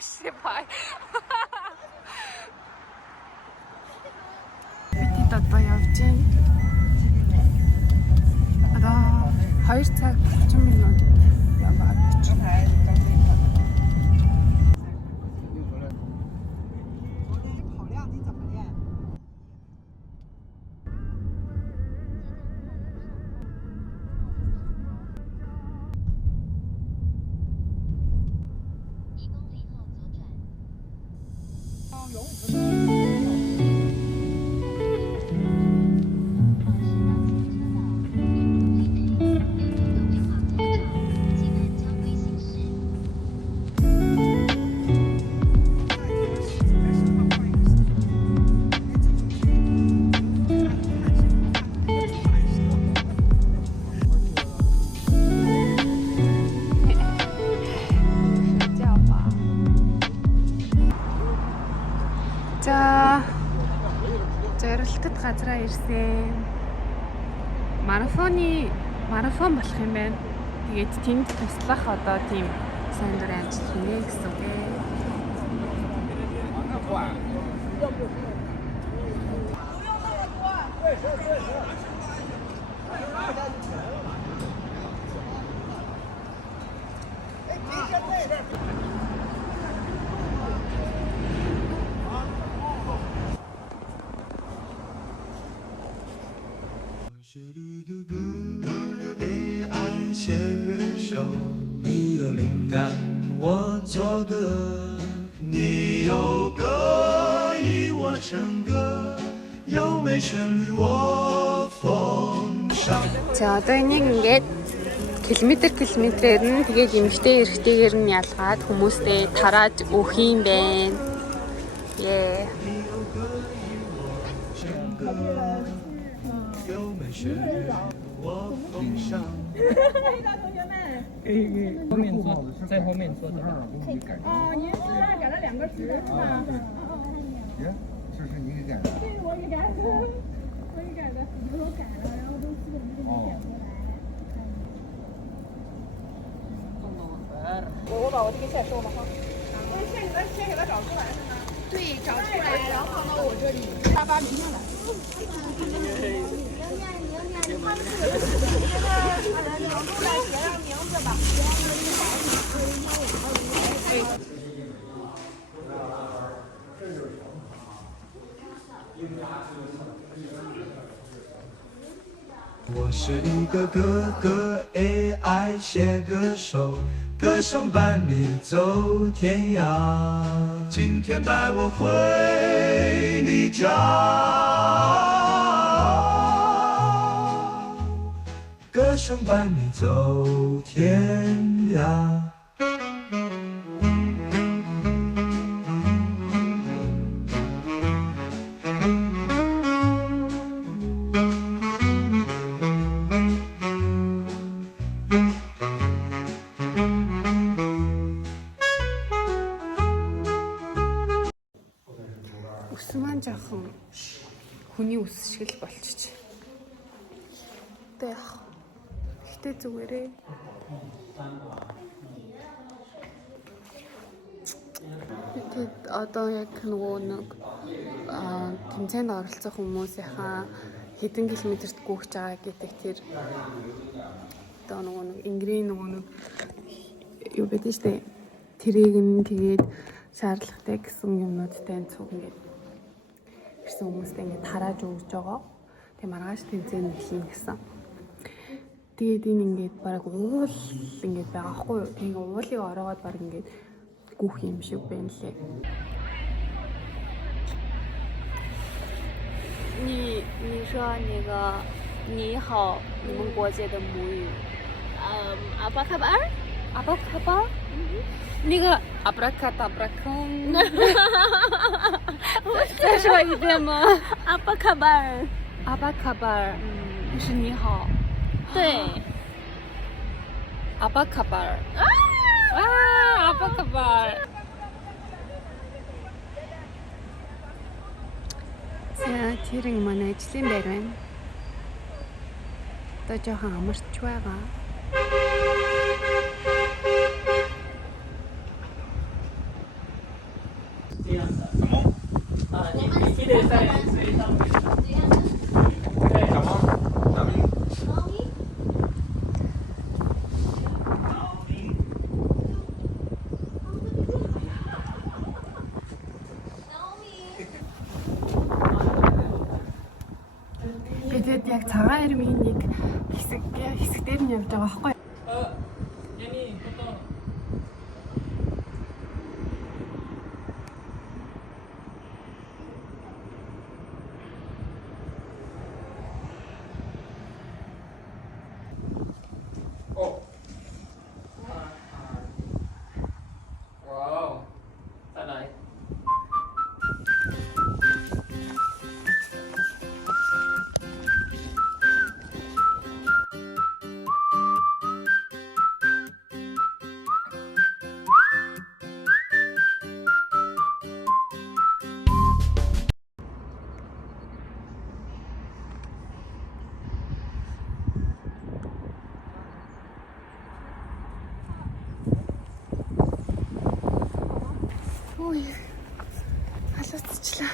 shit bye. Бид одоо явж байна. Одоо 2 цаг 30 минут яваад байна. За зорилтод газараа ирсэн. Марафон болох юм байна. Тэгээд тэнд туслах одоо тийм сайн дурын ажил хийнэ гэсэн үг ээ. AI 写首你的灵感，我作歌，你有歌以我成歌，优美旋律我奉上。 За одоо энийг ингээд километрээр нь тэгээд эмгтэй эрэгтэйгээр нь ялгаад хүмүүстэй тарааж өгөх юм байна. Яа. 后面坐，在后面坐的。哦，您是改了2个值是吗？这是你给改的？对，我给改的，我给改的，有时候改了，然后都基本就没点过来。我把我这个线收了哈。先给他找出来是吗？对，找出来，然后放到我这里。大巴明天来。他们这个是别的，领出来写上名字吧。我是一个歌 AI 写歌手，歌声伴你走天涯。今天带我回你家，歌声伴你走天涯。 Ус маань жоохон хүний ус шиг л болчих. Тэ яах. Гэтэ зүгээрээ. Тэгэд одоо яг нөгөө нэг тэмцээнд оролцох хүмүүсийнхаа хэдэн километрт гүйж байгаа гэдэг тэр одоо нөгөө нэг ингрийн нөгөө нэг юу гэдэг штэ тэрийг нь тэгээд шаардлагатай гэсэн юмнуудтай цуг ингээд ирсэн хүмүүстэй ингээд тарааж өгж байгаа. Тэгээ маргааш тэмцээнд эхлэн гэсэн. Тэгээд энэ ингээд бараг уул ингээд байгаа хгүй юу. Тэгээ уулыг ороод бараг ингээд гүөх юм шиг байна лээ. 你说那个你好，你们国家的母语，阿巴卡巴尔，阿巴卡巴，那个阿布拉卡达布拉康，再说一遍吗？阿巴卡巴尔，阿巴卡巴尔，是你好，对，阿巴卡巴尔，阿巴卡巴尔。 За тэр юм манай ажлын байр байна. Одоо жоохон амарч байгаа. Бидэд яг цагаан ирмийн нэг хэсгээр нь явж байгаа байхгүй. Wow. Sanay. Ой. Халуусчлаа.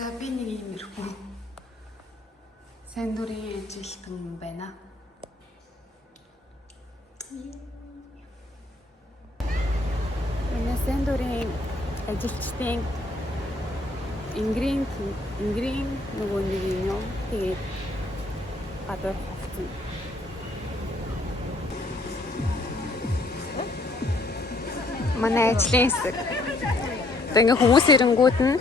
За би нэг иймэрхүү сайн дурын ажилтан юм байна. Манай сайн дурын ажилчдын ингрийн нөгөө нэг юм. Тэгээд гадар ховцсон. Манай ажлын хэсэг. Ингээ хүмүүс ирэнгүүд нь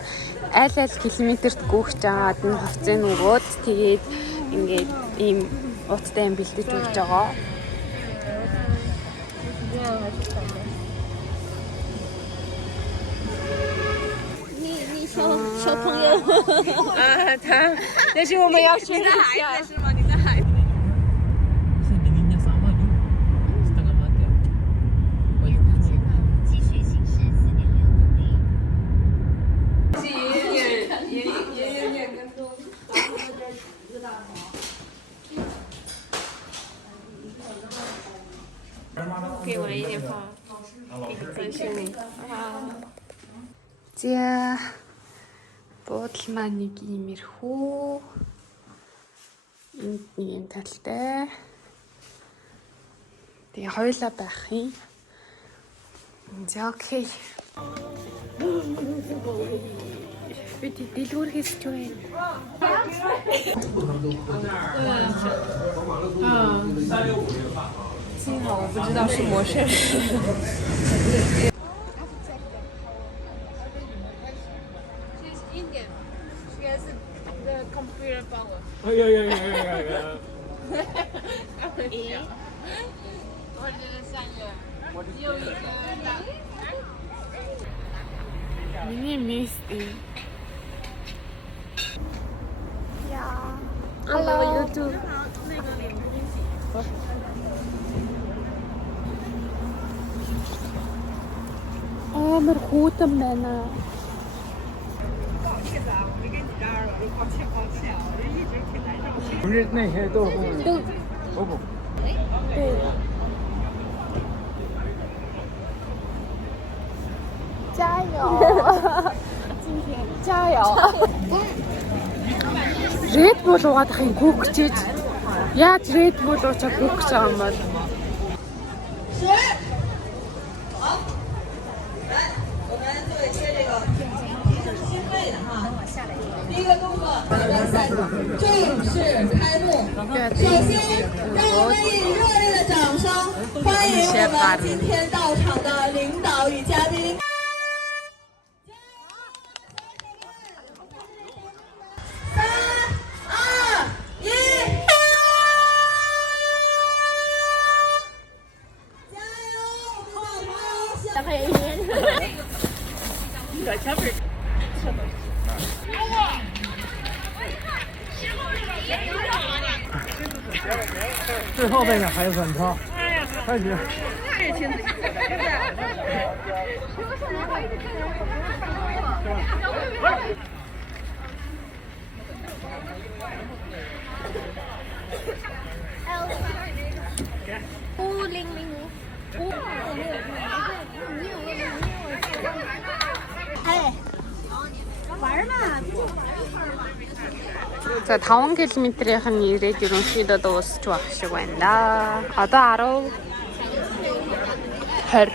аль километрт гүйж аваад нь хавцын өгөөд тэгээд ингээд ийм уттай юм бэлдэж өгч байгаа.你小朋友啊，但是我们要去的孩子是吗？你的孩子。 Kasi dinginnya sama nih. Setengah mati ya. 继续行驶4.6公里。给我一点花，谢谢你。За буудал маань нэг иймэрхүү энд нэг юм талтай. Тэгээ хоёулаа байх юм. За окей. Би дэлгүүрээс ч үгүй. 幸好我不知道是魔术师。Миний место. Hello YouTube. Амар хүүтэн байна. Red Bull уугаад ахын гүгчээж. Яаж Red Bull уучаа гүгч байгаа юм бол. 我们做一些这个心肺的哈。第一个动作，赛正式开幕。首先，让我们以热烈的掌声欢迎我们今天到场的领导与嘉宾。3、2、1，加油！我们的朋友。最后那个还算长，开始。За 5 км-ийн нэрээд ерөнхийдөө дуусч байх шиг байна да. Одоо 10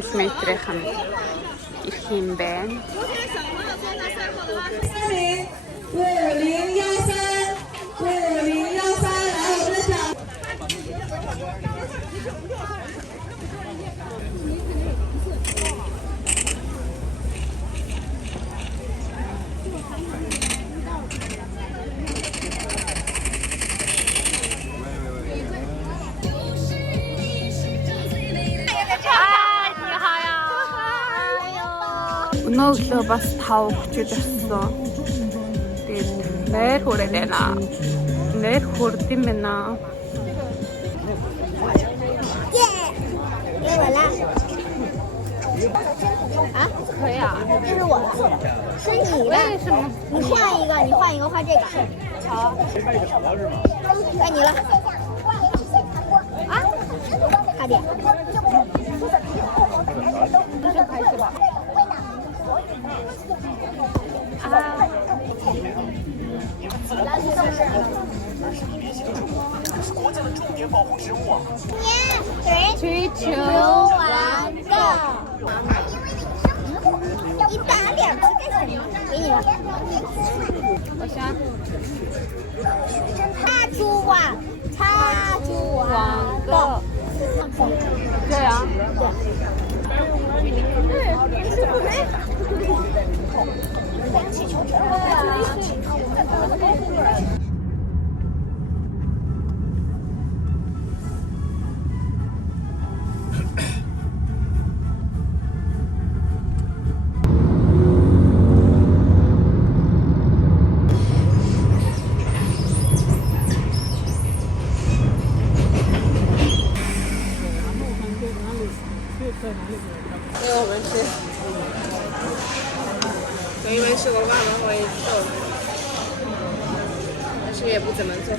км-ийн ирэх юм байна. 5013，5013，来我们的掌。Өнөөглөө бас 5 хүчтэй болсон. Тэгээд нэр хүрээд байна. Нэр хүрд юм байна. 给我啦！啊，可以啊，这是我的，是你的。为什么？你换一个，你换一个，换这个。好。该你了。啊？快点。这就开始吧。追求完的，你打脸是干什么？给你了，我先。插出网，插出网的。对啊。气球球。给我们吃，我因为吃过辣嘛，我也瘦了，但是也不怎么做。